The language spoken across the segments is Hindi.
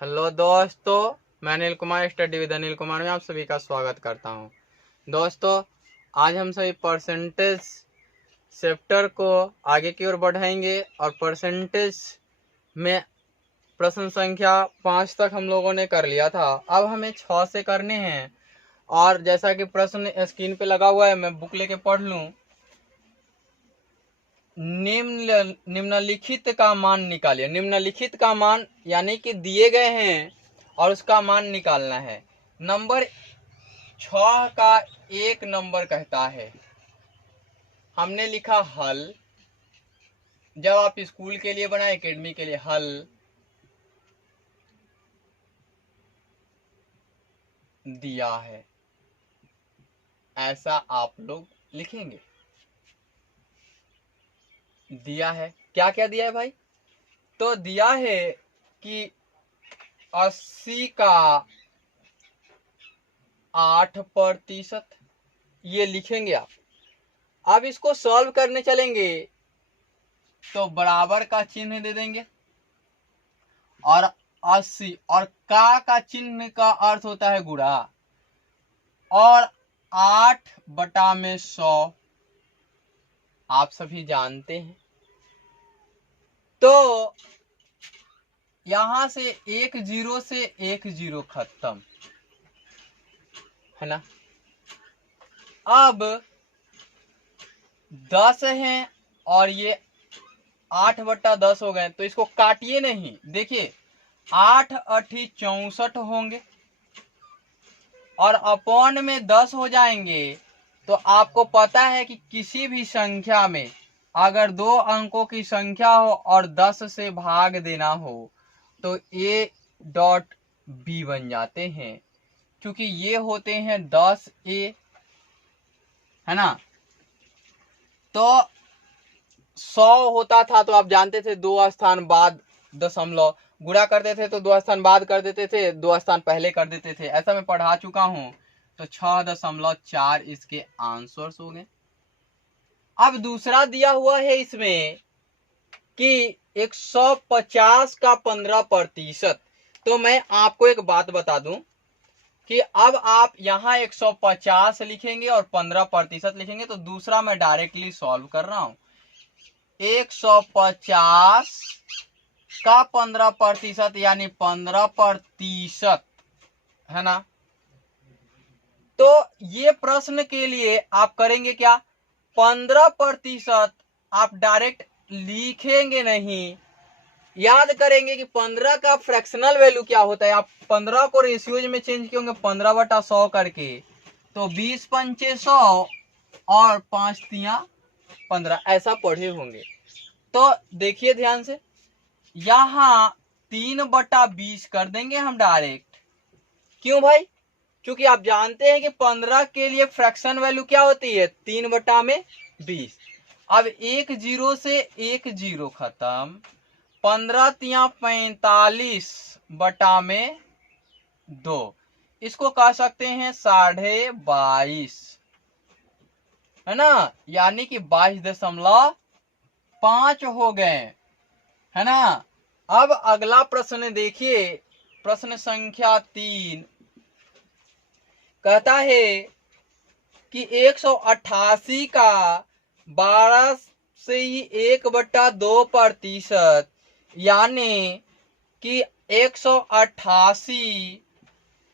हेलो दोस्तों, मैं अनिल कुमार स्टडी विद अनिल कुमार में आप सभी का स्वागत करता हूं। दोस्तों, आज हम सभी परसेंटेज चैप्टर को आगे की ओर बढ़ाएंगे और परसेंटेज में प्रश्न संख्या 5 तक हम लोगों ने कर लिया था। अब हमें 6 से करने हैं और जैसा कि प्रश्न स्क्रीन पे लगा हुआ है, मैं बुक लेके पढ़ लूं। निम्नलिखित का मान निकालिए। निम्नलिखित का मान यानी कि दिए गए हैं और उसका मान निकालना है। नंबर 6 का एक नंबर कहता है, हमने लिखा हल। जब आप स्कूल के लिए बनाए, एकेडमी के लिए, हल दिया है, ऐसा आप लोग लिखेंगे। दिया है, क्या क्या दिया है भाई? तो दिया है कि 80 का 8%, ये लिखेंगे आप। अब इसको सॉल्व करने चलेंगे तो बराबर का चिन्ह दे देंगे और 80 और का चिन्ह का अर्थ होता है गुणा, और 8/100 आप सभी जानते हैं। तो यहां से एक जीरो से एक जीरो खत्म है ना। अब 10 हैं और ये 8/10 हो गए, तो इसको काटिए नहीं। देखिए 8 8 64 होंगे और अपॉन में 10 हो जाएंगे। तो आपको पता है कि किसी भी संख्या में अगर 2 अंकों की संख्या हो और 10 से भाग देना हो तो A.B बन जाते हैं, क्योंकि ये होते हैं 10A, है ना। तो 100 होता था तो आप जानते थे 2 स्थान बाद दशमलव, गुणा करते थे तो 2 स्थान बाद कर देते थे, 2 स्थान पहले कर देते थे। ऐसा मैं पढ़ा चुका हूं। तो 6.4 इसके आंसर्स हो गए। अब दूसरा दिया हुआ है इसमें कि 150 का 15%। तो मैं आपको एक बात बता दूं कि अब आप यहाँ 150 लिखेंगे और 15% लिखेंगे, तो दूसरा मैं डायरेक्टली सॉल्व कर रहा हूं। 150 का 15% यानी 15%, है ना। तो ये प्रश्न के लिए आप करेंगे क्या? 15% आप डायरेक्ट लिखेंगे नहीं, याद करेंगे कि 15 का फ्रैक्शनल वैल्यू क्या होता है। आप 15 को रेशियोज में चेंज किए होंगे 15/100 करके, तो 20 पंचे 100 और 5 तिया 15, ऐसा पढ़े होंगे। तो देखिए ध्यान से, यहां 3/20 कर देंगे हम डायरेक्ट। क्यों भाई? क्योंकि आप जानते हैं कि 15 के लिए फ्रैक्शन वैल्यू क्या होती है? 3/20। अब एक जीरो से एक जीरो खत्म, 15 तिया 45/2, इसको कह सकते हैं 22.5, है ना। यानी कि 22.5 हो गए, है ना। अब अगला प्रश्न देखिए, प्रश्न संख्या 3 कहता है कि 188 का 12 से ही 1/2%, यानी कि 188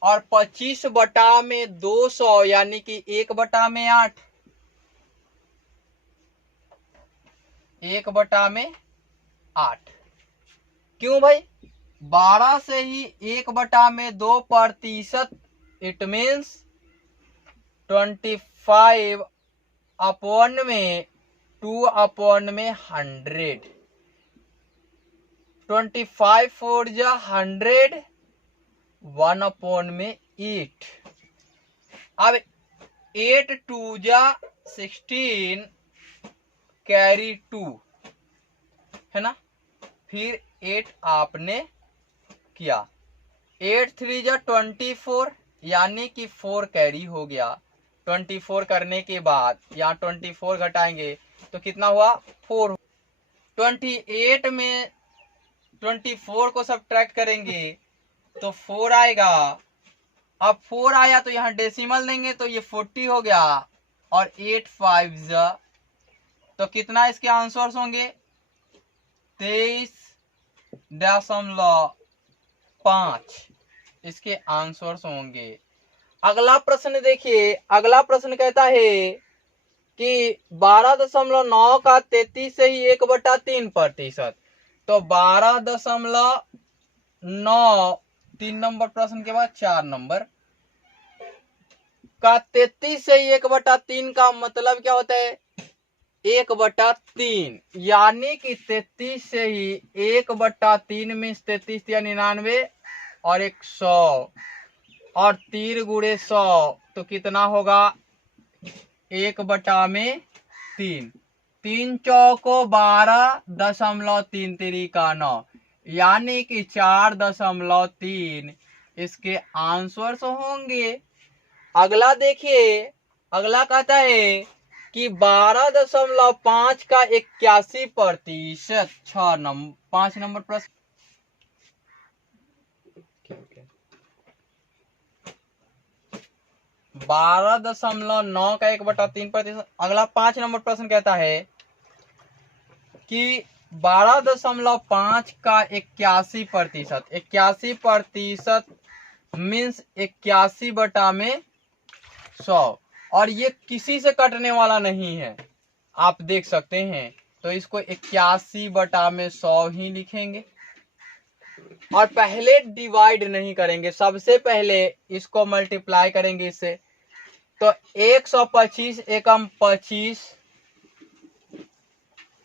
और 25/200 यानी कि 1/8, 1/8। क्यों भाई? 12 से ही 1/2%, इट मीन्स 25 अपॉन में 2/100, 25 4 जा 100, 1/8। अब 8 2 जा 16 कैरी 2, है ना। फिर 8 आपने किया, 8 3 जा 24 यानी कि 4 कैरी हो गया। 24 करने के बाद यहाँ 24 घटाएंगे तो कितना हुआ? 4। 28 में 24 को सब्ट्रैक्ट करेंगे तो 4 आएगा। अब 4 आया तो यहाँ डेसिमल देंगे तो ये 40 हो गया, और 8 5 तो कितना इसके आंसर्स होंगे? 23.5 इसके आंसर्स होंगे। अगला प्रश्न देखिए, अगला प्रश्न कहता है कि 12.9 का 33 से ही 1/3%। तो 12.9 3 नंबर प्रश्न के बाद 4 नंबर का 33 से ही 1/3 का मतलब क्या होता है? 1/3, यानी कि 33 से ही 1/3 मीन्स 33 या 99 और 100 और 3 गुणे 100 तो कितना होगा? 1/3। 3 चौको 12.3 3 9 यानी कि 4.3 इसके आंसर्स होंगे। अगला देखिए, अगला कहता है कि 12.5 का 81%। 5 नंबर प्रश्न। 12.9 का 1/3%। अगला 5 नंबर प्रश्न कहता है कि 12.5 का 81%। 81% मीन्स 81/100 और ये किसी से कटने वाला नहीं है, आप देख सकते हैं। तो इसको 81/100 ही लिखेंगे और पहले डिवाइड नहीं करेंगे, सबसे पहले इसको मल्टीप्लाई करेंगे इससे। तो 125 एकम 25,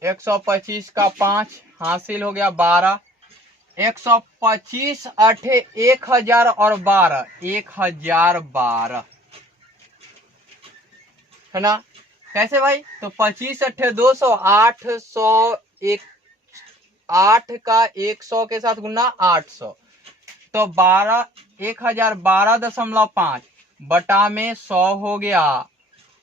125 का 5 हासिल हो गया 12। 125 अठे 1000 और 12 1012 है ना। कैसे भाई? तो 25 अठे 200, 8 का 100 के साथ गुना 800 तो 1012.5 बटा में 100 हो गया।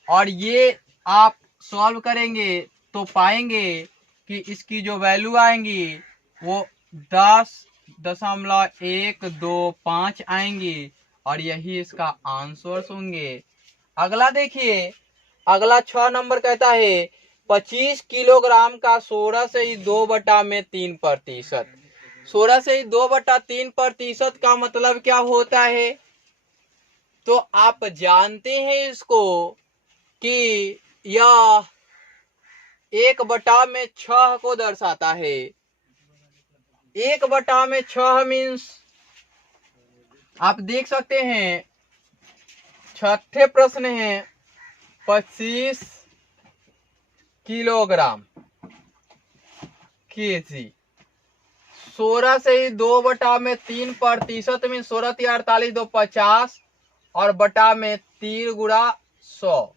और ये आप सॉल्व करेंगे तो पाएंगे कि इसकी जो वैल्यू आएंगी वो 10.125 आएंगी और यही इसका आंसर्स होंगे। अगला देखिए, अगला 6 नंबर कहता है 25 किलोग्राम का 16 से ही 2/3%। 16 से ही 2/3% का मतलब क्या होता है? तो आप जानते हैं इसको कि यह 1/6 को दर्शाता है। 1/6 मीन्स आप देख सकते हैं, छठे प्रश्न है 25 किलोग्राम केजी। 16 से ही 2/3% मीन 16 × 48 2 50 और बटा में 3 गुणा 100,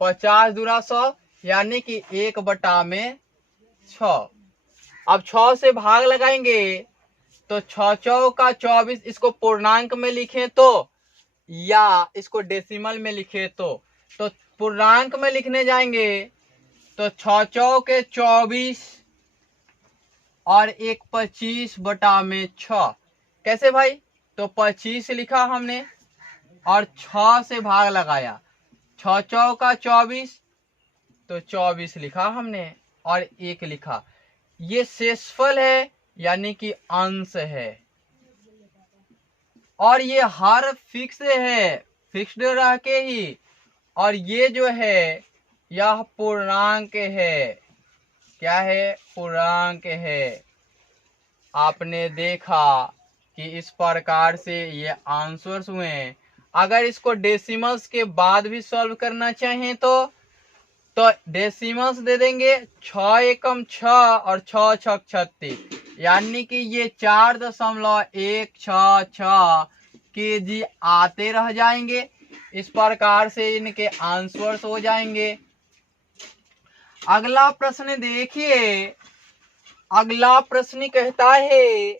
50 दूरा 100 यानी कि 1/6। अब 6 से भाग लगाएंगे तो 6 चौका 24, इसको पूर्णांक में लिखें तो या इसको डेसिमल में लिखे तो पूर्णांक में लिखने जाएंगे तो 6 चौके 24 और 1 25 बटा में 6। कैसे भाई? तो 25 लिखा हमने और 6 से भाग लगाया, 6 चौका 24 तो 24 लिखा हमने और 1 लिखा। ये शेषफल है यानी कि अंश है और ये हर फिक्स है, फिक्स्ड रह के ही। और ये जो है यह पूर्णांक है। क्या है? पूर्णांक है। आपने देखा कि इस प्रकार से ये आंसर्स हुए। अगर इसको डेसिमल्स के बाद भी सॉल्व करना चाहें तो डेसिमल्स दे देंगे 6 एकम 6 और 6 छक 36 यानी कि ये 4.166 केजी आते रह जाएंगे। इस प्रकार से इनके आंसर्स हो जाएंगे। अगला प्रश्न देखिए, अगला प्रश्न कहता है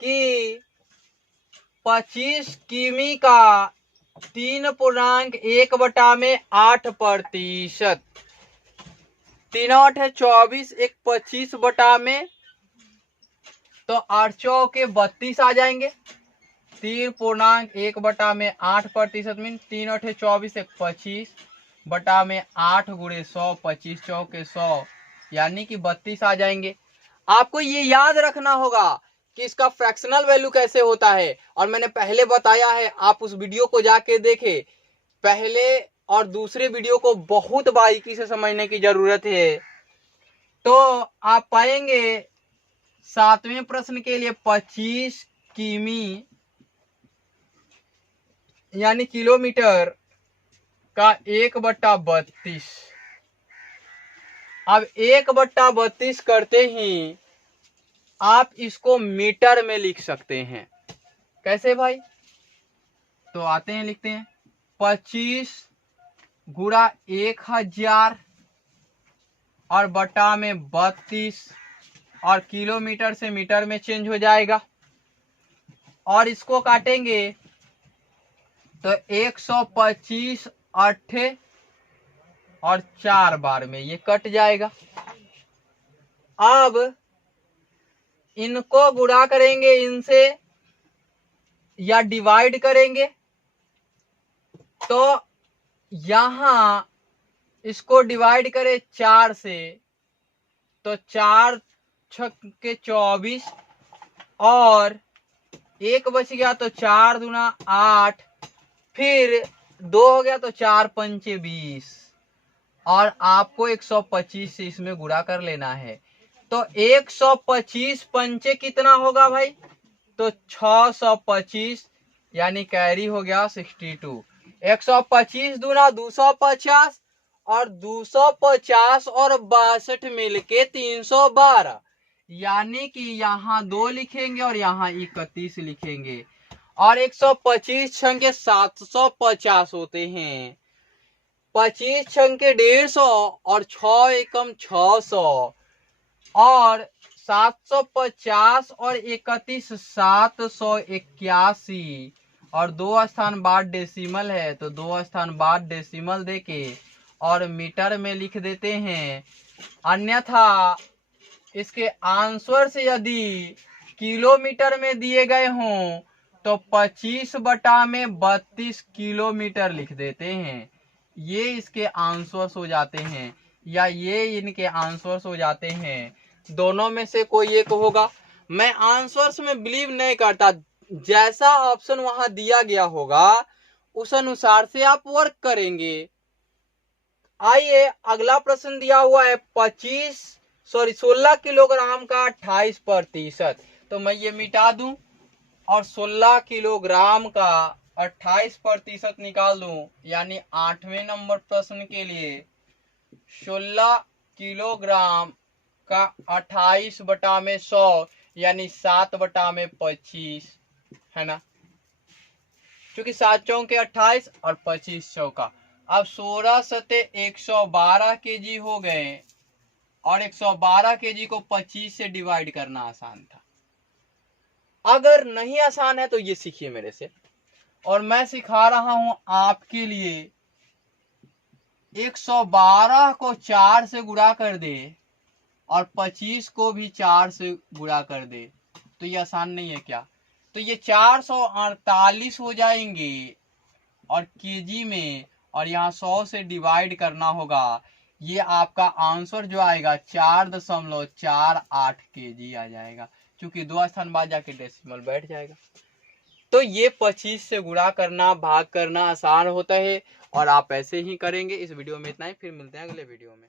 कि 25 किमी का 3.1/8%। 3 8 24, 1 25 बटा में तो 8 चौके 32 आ जाएंगे। 3.1/8 मीन 3 8 24 1 25 बटा में 8 गुणे 100 25 चौके 100 यानी कि 32 आ जाएंगे। आपको ये याद रखना होगा कि इसका फ्रैक्शनल वैल्यू कैसे होता है, और मैंने पहले बताया है, आप उस वीडियो को जाके देखें। पहले और दूसरे वीडियो को बहुत बारीकी से समझने की जरूरत है। तो आप पाएंगे 7वें प्रश्न के लिए 25 किमी यानी किलोमीटर का 1/32। अब 1/32 करते ही आप इसको मीटर में लिख सकते हैं। कैसे भाई? तो आते हैं, लिखते हैं 25 गुणा 1000 और बटा में 32 और किलोमीटर से मीटर में चेंज हो जाएगा। और इसको काटेंगे तो 125 8 और 4 बार में ये कट जाएगा। अब इनको गुणा करेंगे इनसे या डिवाइड करेंगे, तो यहां इसको डिवाइड करें 4 से तो 4 छक्के 24 और 1 बच गया तो 4 दूना 8, फिर 2 हो गया तो 4 पंचे 20 और आपको 125 से इसमें गुणा कर लेना है। तो 125 पंचे कितना होगा भाई? तो 625 यानी कैरी हो गया 62। 125 दूना 250 और 250 और 62 मिलके 312 यानी कि यहाँ 2 लिखेंगे और यहाँ 31 लिखेंगे। और 125 छंके 750 होते हैं, 25 छंके 150 और 6 एकम 600 और 750 और 31 781 और 2 स्थान बाद डेसिमल है तो 2 स्थान बाद डेसिमल देके और मीटर में लिख देते हैं। अन्यथा इसके आंसर से यदि किलोमीटर में दिए गए हों तो 25/32 किलोमीटर लिख देते हैं। ये इसके आंसर्स हो जाते हैं या ये इनके आंसर्स हो जाते हैं। दोनों में से कोई एक होगा। मैं आंसर्स में बिलीव नहीं करता, जैसा ऑप्शन वहां दिया गया होगा उस अनुसार से आप वर्क करेंगे। आइए अगला प्रश्न दिया हुआ है 16 किलोग्राम का 28%। तो मैं ये मिटा दूं और 16 किलोग्राम का 28% निकाल दूं, यानी 8वें नंबर प्रश्न के लिए 16 किलोग्राम का 28 बटा में 100 यानी 7 बटा में 25 है ना, क्योंकि 7 चौके 28 और 25 चौका। अब 16 सते 112 केजी हो गए और 112 केजी को 25 से डिवाइड करना आसान था। अगर नहीं आसान है तो ये सीखिए मेरे से, और मैं सिखा रहा हूं आपके लिए। 112 को 4 से गुणा कर दे और 25 को भी 4 से गुणा कर दे, तो ये आसान नहीं है क्या? तो ये 448 हो जाएंगे और केजी में, और यहाँ 100 से डिवाइड करना होगा। ये आपका आंसर जो आएगा 4.48 केजी आ जाएगा, क्योंकि 2 स्थान बाद जाके डेसिमल बैठ जाएगा। तो ये 25 से गुणा करना, भाग करना आसान होता है और आप ऐसे ही करेंगे। इस वीडियो में इतना ही, फिर मिलते हैं अगले वीडियो में।